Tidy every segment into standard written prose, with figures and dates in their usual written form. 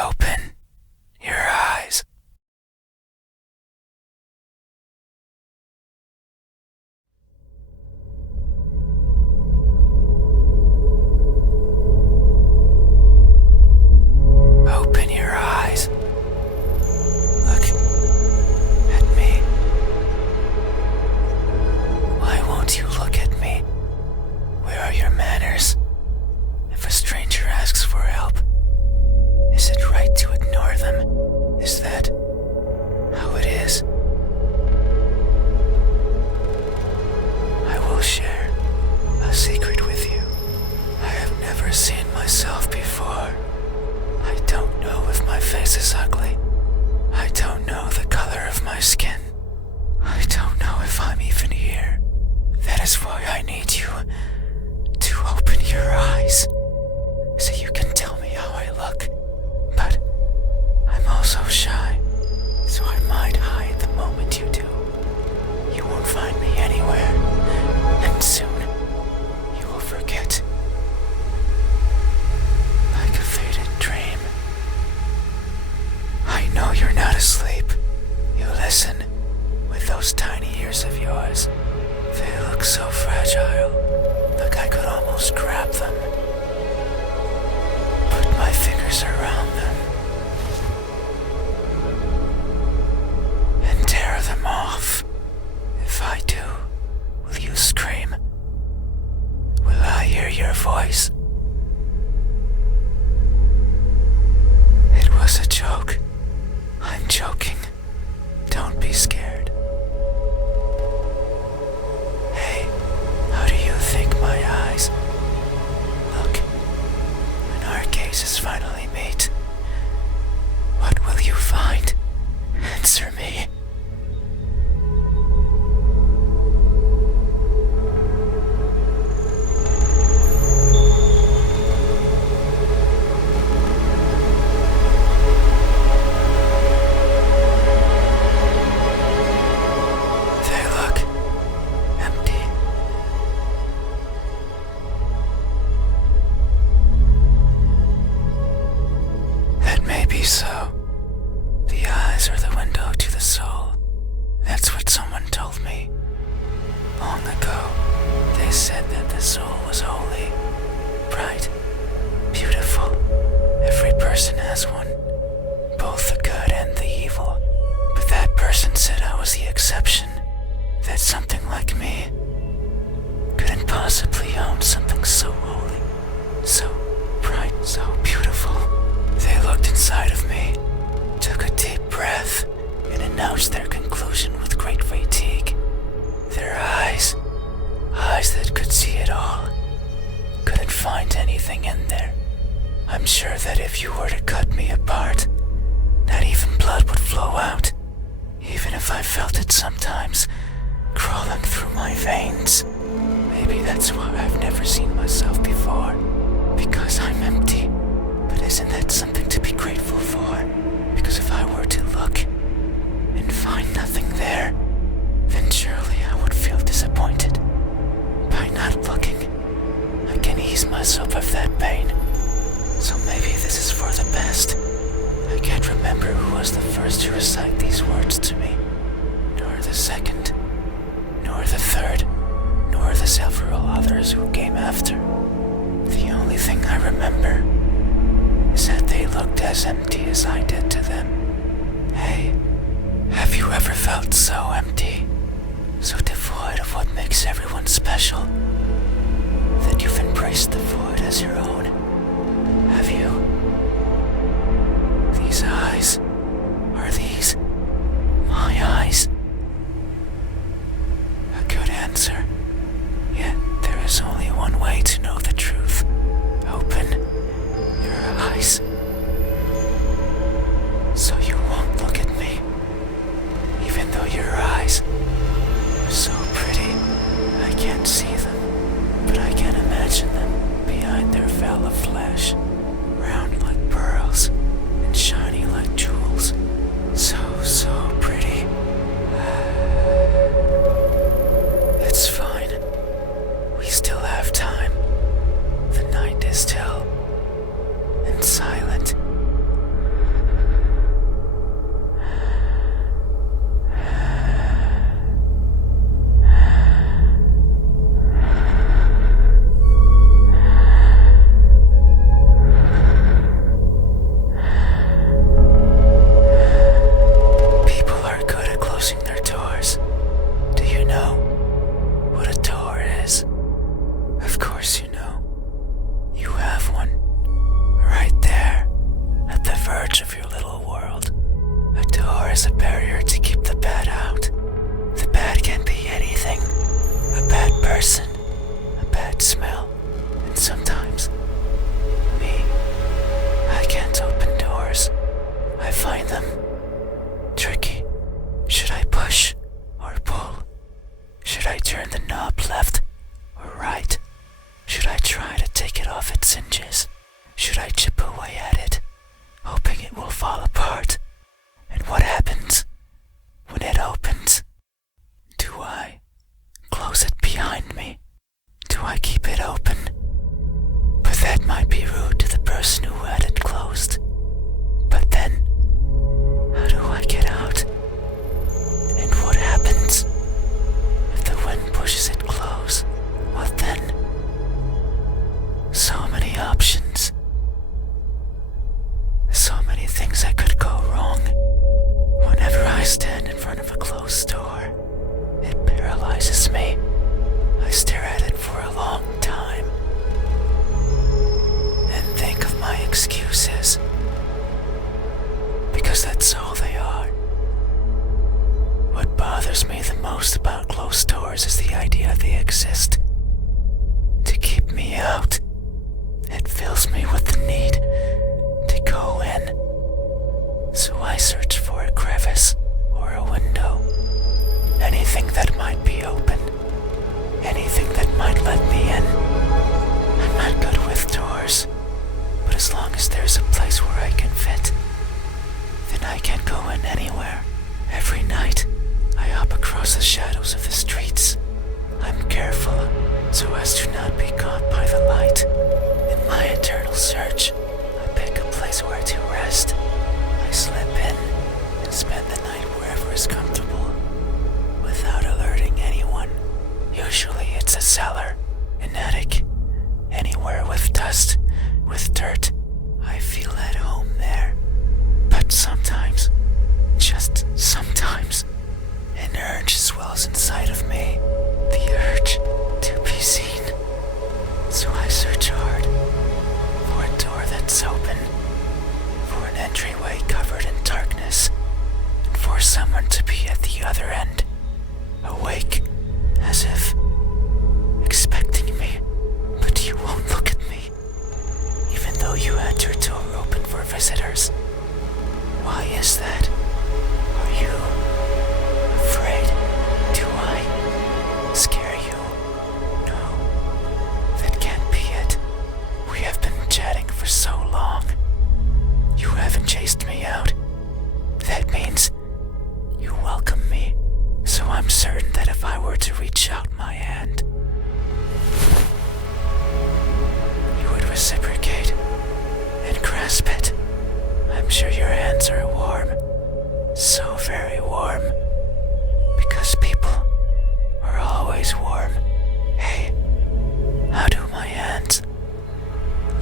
Open your eyes. Open your eyes. Look at me. Why won't you look at me? Where are your manners? If a stranger asks for help, is it right to ignore them? Is that how it is? I will share a secret with you. I have never seen myself before. I don't know if my face is ugly. I don't know the color of my skin. I don't know if I'm even here. That is why I need you to open your eyes so you can tell me how I look. But I'm also shy, so I might hide the moment you do. You won't find me anywhere, and soon you will forget. Like a faded dream. I know you're not asleep. You listen with those tiny ears of yours. They look so fragile, like I could almost grab them. Put my fingers around them and tear them off. If I do, will you scream? Will I hear your voice? It was a joke. I'm joking. Don't be scared. Hey, how do you think my eyes look when our cases finally meet? What will you find? Answer me. They look empty. That may be so. The eyes are the window to the soul. That's what someone told me. Long ago, they said that the soul was holy, bright, beautiful. Every person has one, both the good and the evil. But that person said I was the exception, that something like me couldn't possibly own something so holy, so bright, so beautiful. They looked inside of me, took a deep breath, and announced their conclusion with great fatigue. Their eyes that could see it all, couldn't find anything in there. I'm sure that if you were to cut me apart, not even blood would flow out, even if I felt it sometimes crawling through my veins. Maybe that's why I've never seen myself before, because I'm empty. But isn't that something to be grateful for? Because if I were to look and find nothing there, then surely I would feel disappointed. By not looking, I can ease myself of that pain. So maybe this is for the best. I can't remember who was the first to recite these words to me, nor the second, nor the third, nor the several others who came after. The only thing I remember is that they looked as empty as I did to them. Hey, have you ever felt so empty, so devoid of what makes everyone special, that you've embraced the void as your own? Have you? These eyes, are these my eyes? A good answer. Yet there is only one way to know the truth. Open your eyes, so you won't look at me, even though your eyes are so pretty. I can't see them, but I can imagine them behind their veil of flesh, round barrier to keep the bad out. The bad can be anything. A bad person, a bad smell, and sometimes me. I can't open doors. I find them tricky. Should I push or pull? Should I turn the knob left or right? Should I try to take it off its hinges? Should I chip away at it, hoping it will fall apart? And what happens when it opens? Do I close it behind me? Do I keep it open? But that might be rude to the person who had it closed. But then, how do I get out? And what happens if the wind pushes it close? What then? So many options. So many things that could go wrong. Whenever I stand in front of a closed door, it paralyzes me. I stare at it for a long time and think of my excuses, because that's all they are. What bothers me the most about closed doors is the idea they exist to keep me out. It fills me with the need to go in. So I search for a crevice or a window. Anything that might be open. Anything that might let me in. I'm not good with doors, but as long as there's a place where I can fit, then I can go in anywhere. Every night, I hop across the shadows of the streets. I'm careful so as to not be caught by the light. In my eternal search, I pick a place where to rest. I slip in and spend the night wherever is comfortable, without alerting anyone. Usually it's a cellar, an attic, anywhere with dust, with dirt. I feel at home there. But sometimes, just sometimes, an urge swells inside of me. The urge to be seen. So I search hard for a door that's open, for an entryway covered in darkness, and for someone to be at the other end, awake, as if expecting me. But you won't look at me, even though you had your door open for visitors. Why is that? Are you afraid? Do I scare you? No, that can't be it. We have been chatting for so long. You haven't chased me out. That means you welcome me. So I'm certain that if I were to reach out my hand, you would reciprocate and grasp it. I'm sure your hands are warm. So very warm. Because people are always warm. Hey, how do my hands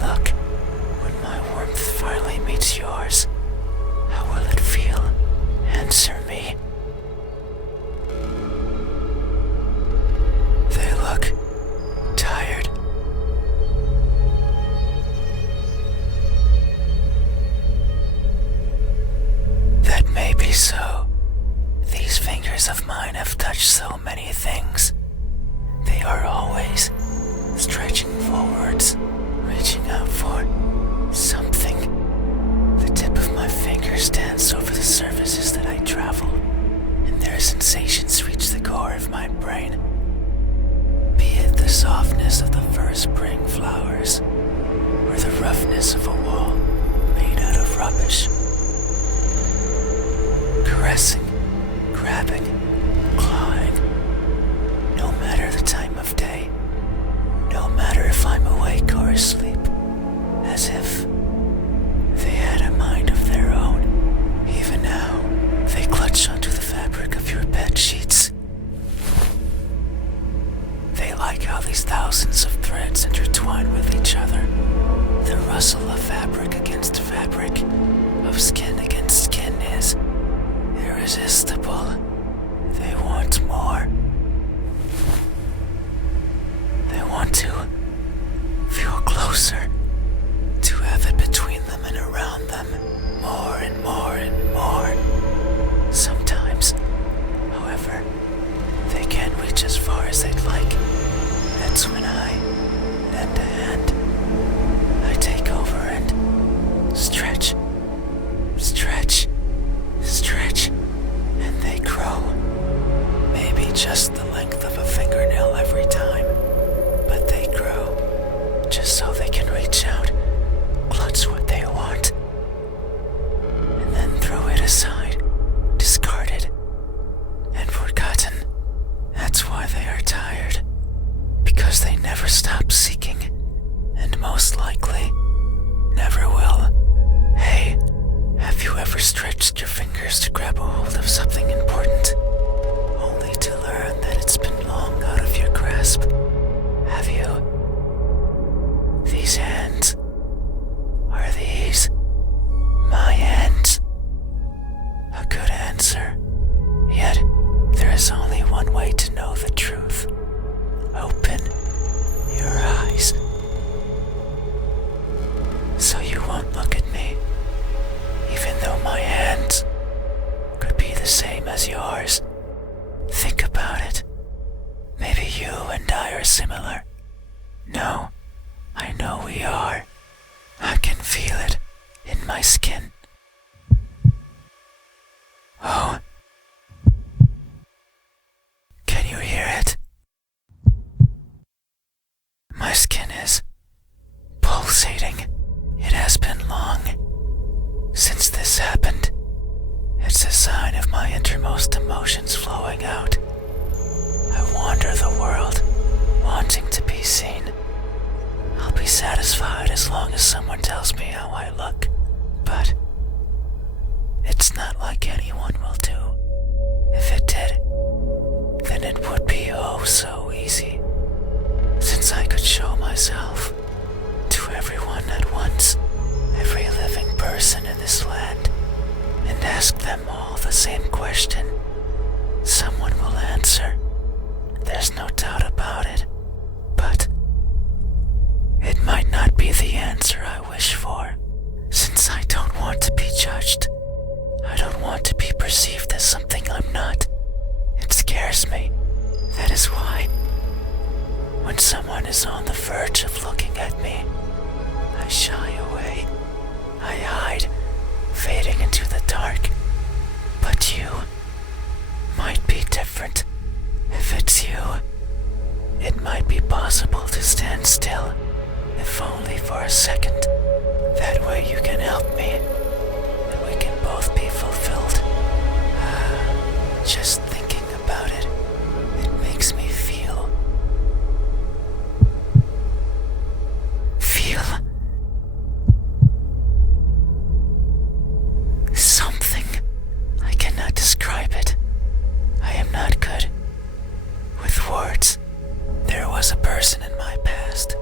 look when my warmth finally meets yours? How will it feel? Answer me. They look tired. That may be so. These fingers of mine have touched so many things. They are always stretching forwards, reaching out for something. The tip of my fingers dance over the surfaces that I travel, and their sensations reach the core of my brain. Be it the softness of the first spring flowers, or the roughness of a wall made out of rubbish. Caressing, grabbing, clawing. No matter the time of day, no matter if I'm awake or asleep, as if they had a mind of their own. Even now, they clutch onto the fabric of your bed sheets. They like how these thousands of threads intertwine with each other. The rustle of fabric against fabric, of skin against skin is irresistible. They want more. They want to feel closer, to have it between them and around them, more and more and more. Some of something important, only to learn that it's been long out of your grasp. Have you? These hands, are these my hands? A good answer. Yet, there is only one way to know the truth. Open your eyes. So you won't look at me, even though my hands could be the same as yours. Think about it. Maybe you and I are similar. No, I know we are. I can feel it in my skin. Oh. Can you hear it? My skin is pulsating. It has been long since this happened. It's a sign of my innermost emotions flowing out. I wander the world, wanting to be seen. I'll be satisfied as long as someone tells me how I look. But it's not like anyone will do. If it did, then it would be oh so easy. Since I could show myself to everyone at once, every living person in this land, and ask them all the same question, someone will answer. There's no doubt about it. But it might not be the answer I wish for, since I don't want to be judged. I don't want to be perceived as something I'm not. It scares me. That is why, when someone is on the verge of looking at me, I shy away. I hide, fading into the dark. But you might be different. If it's you, it might be possible to stand still, if only for a second. That way you can help me, and we can both be fulfilled. Just thinking about it, it makes me feel something. I cannot describe it. I am not good with words. There was a person in my past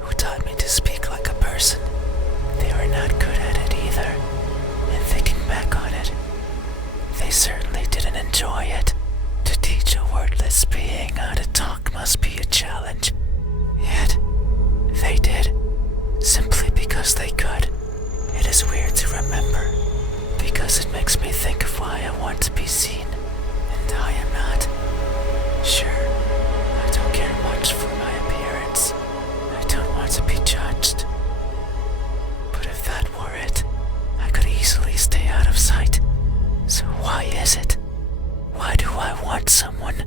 who taught me to speak like a person. They were not good at it either. And thinking back on it, they certainly didn't enjoy it. To teach a wordless being how to talk must be a challenge. Yet, they did, simply because they could. It is weird to remember, because it makes me think of why I want to be seen, and I am not. Sure, I don't care much for my appearance. I don't want to be judged. But if that were it, I could easily stay out of sight. So why is it? Why do I want someone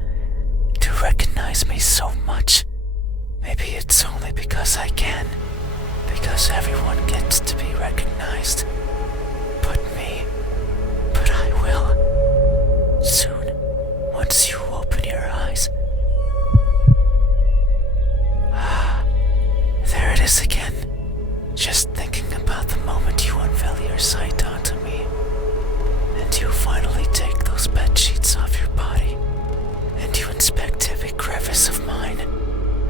to recognize me so much? Maybe it's only because I can. Because everyone gets to be recognized. But me. But I will. Soon, once you open your eyes. There it is again. Just thinking about the moment you unveil your sight onto me. And you finally take those bed sheets off your body. And you inspect every crevice of mine.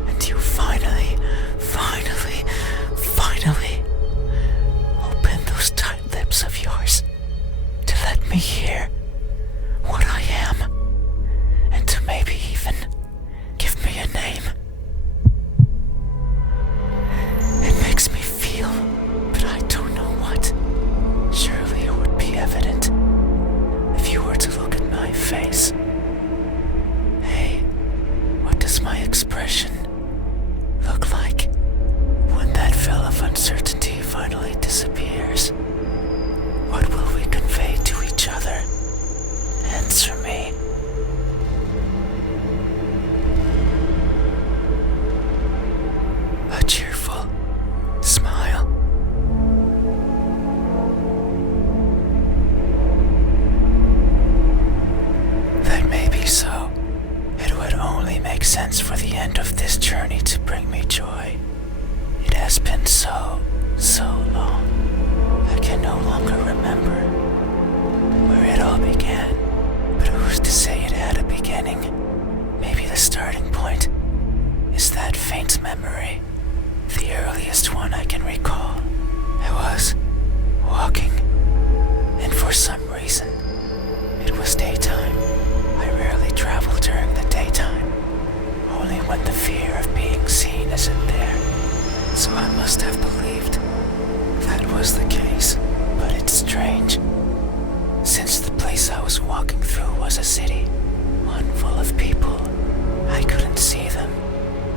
And you finally open those tight lips of yours to let me hear what I am, and to maybe even give me a name. It makes me feel, but I don't know what. Surely it would be evident if you were to look at my face. Hey, what does my expression look like when that veil of uncertainty finally disappears? What will we convey to each other? Answer me. A cheerful smile. That may be so. It would only make sense for the end of this journey to bring me joy. It has been so long. I can no longer remember where it all began. was a city, one full of people. I couldn't see them,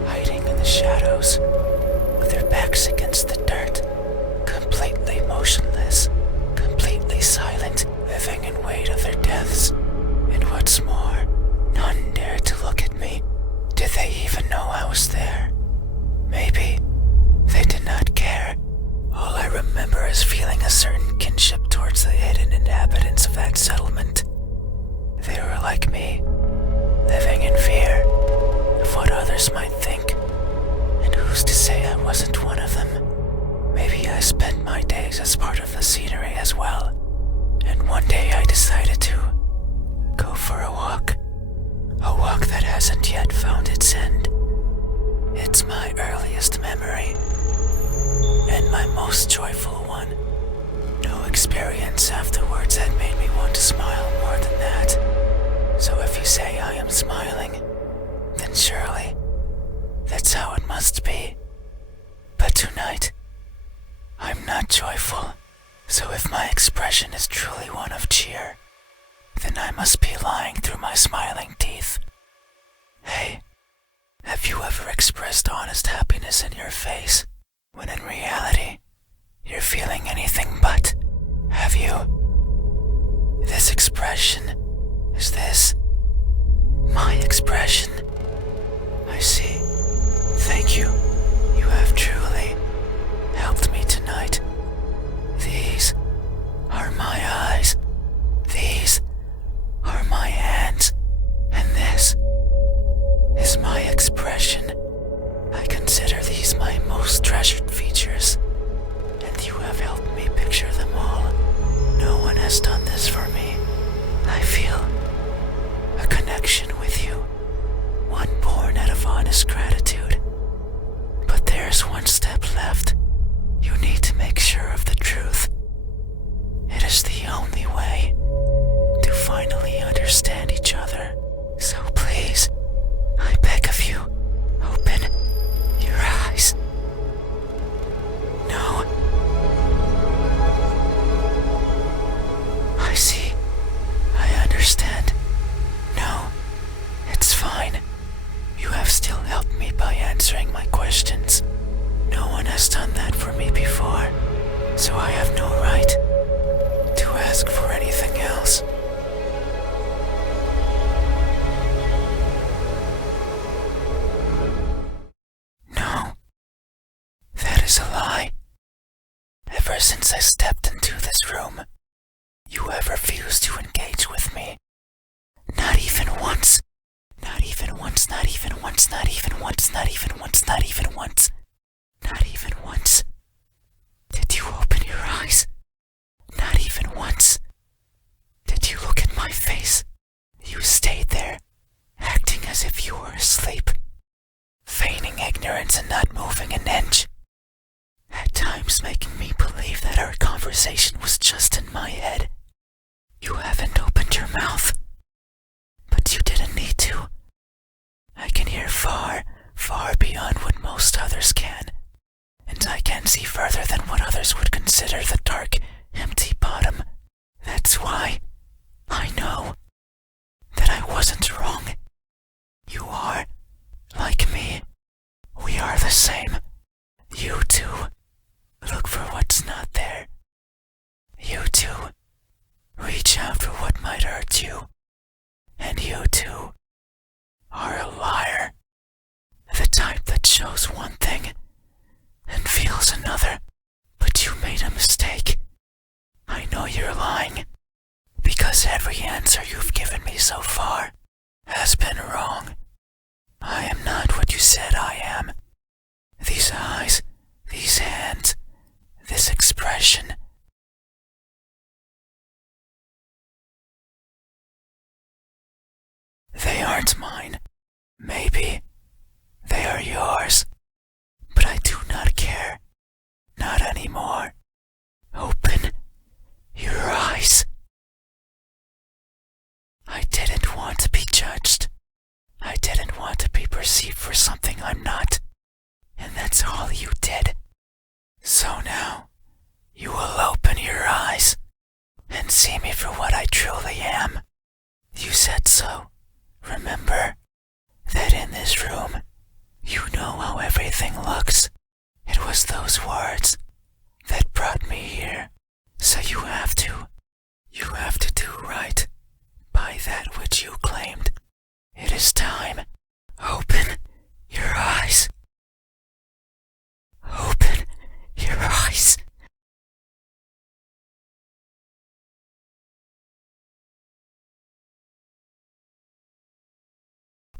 hiding in the shadows, with their backs against the dirt, completely motionless, completely silent, living in wait of their deaths. And what's more, none dared to look at me. Did they even know I was there? Maybe they did not care. All I remember is feeling a certain kinship towards the hidden inhabitants of that settlement. They were like me, living in fear of what others might think. And who's to say I wasn't one of them? Maybe I spent my days as part of the scenery as well. And one day I decided to go for a walk. A walk that hasn't yet found its end. It's my earliest memory, and my most joyful one. No experience afterwards had made me want to smile more than that. So if you say I am smiling, then surely that's how it must be. But tonight, I'm not joyful. So if my expression is truly one of cheer, then I must be lying through my smiling teeth. Hey, have you ever expressed honest happiness in your face, when in reality, you're feeling anything but? Have you? This expression, is this my expression? I see. Thank you. You have truly helped me tonight. These are my eyes. These are my hands. And this is my expression. I consider these my most treasured features, and you have helped me picture them all. No one has done this for me. I feel a connection with you, one born out of honest gratitude. But there's one step left. You need to make sure of the truth. It is the only way to finally understand each other. So please, I beg of you, open your eyes. No. I see. I understand. No, it's fine. You have still helped me by answering my questions. No one has done that for me before, so I have no right to ask for anything else. No, that is a lie. Ever since I stepped into this room, you have refused to engage with me. Not even once. Not even once, not even once, not even once, not even once, not even once. Not even once. Did you open your eyes? Not even once. Did you look at my face? You stayed there, acting as if you were asleep, feigning ignorance and not moving an inch. At times making me believe that our conversation was just in my head. You haven't opened your mouth, but you didn't need to. I can hear far, far beyond what most others can, and I can see further than what others would consider the dark, empty bottom. That's why I know that I wasn't wrong. You are like me. We are the same. You too look for what's not there. You too reach out for what might hurt you. And you too are a liar. The type that shows one thing and feels another. But you made a mistake. I know you're lying, because every answer you've given me so far has been wrong. I am not what you said I am. These eyes, these hands, this expression. They aren't mine. Maybe they are yours, but I do not care. Not anymore. Open your eyes. I didn't want to be judged. I didn't want to be perceived for something I'm not. And that's all you did. So now, you will open your eyes and see me for what I truly am. You said so. Remember that in this room, you know how everything looks. It was those words that brought me here. So you have to do right by that which you claimed. It is time. Open your eyes. Open your eyes.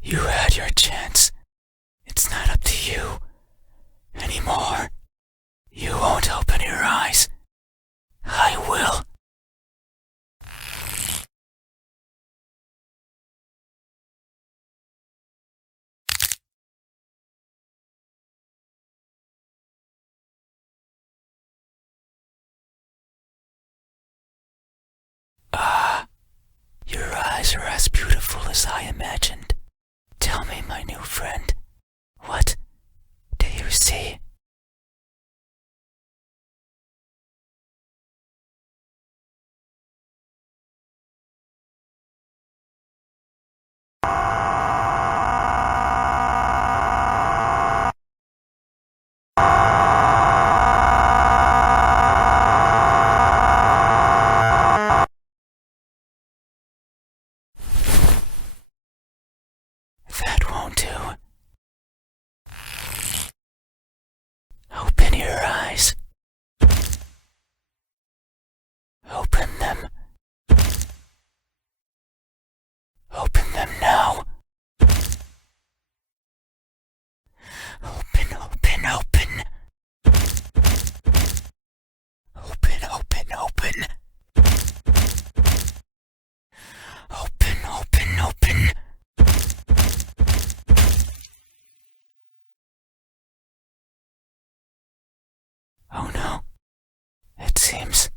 You had your chance. It's not up to you anymore. You won't open your eyes. I will. Ah, your eyes are as beautiful as I imagined. Tell me, my new friend, what do you see? That won't do. Open your eyes. Open them. Open them now. Open, open, open. Open, open, open. Open, open, open. Oh no. It seems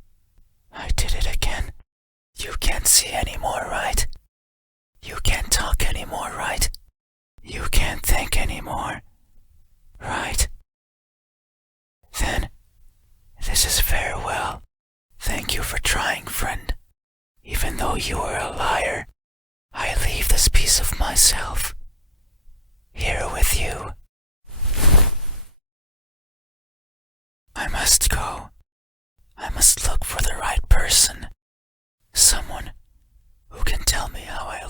I did it again. You can't see anymore, right? You can't talk anymore, right? You can't think anymore, right? Then, this is farewell. Thank you for trying, friend. Even though you are a liar, I leave this piece of myself here with you. I must go. I must look for the right person. Someone who can tell me how I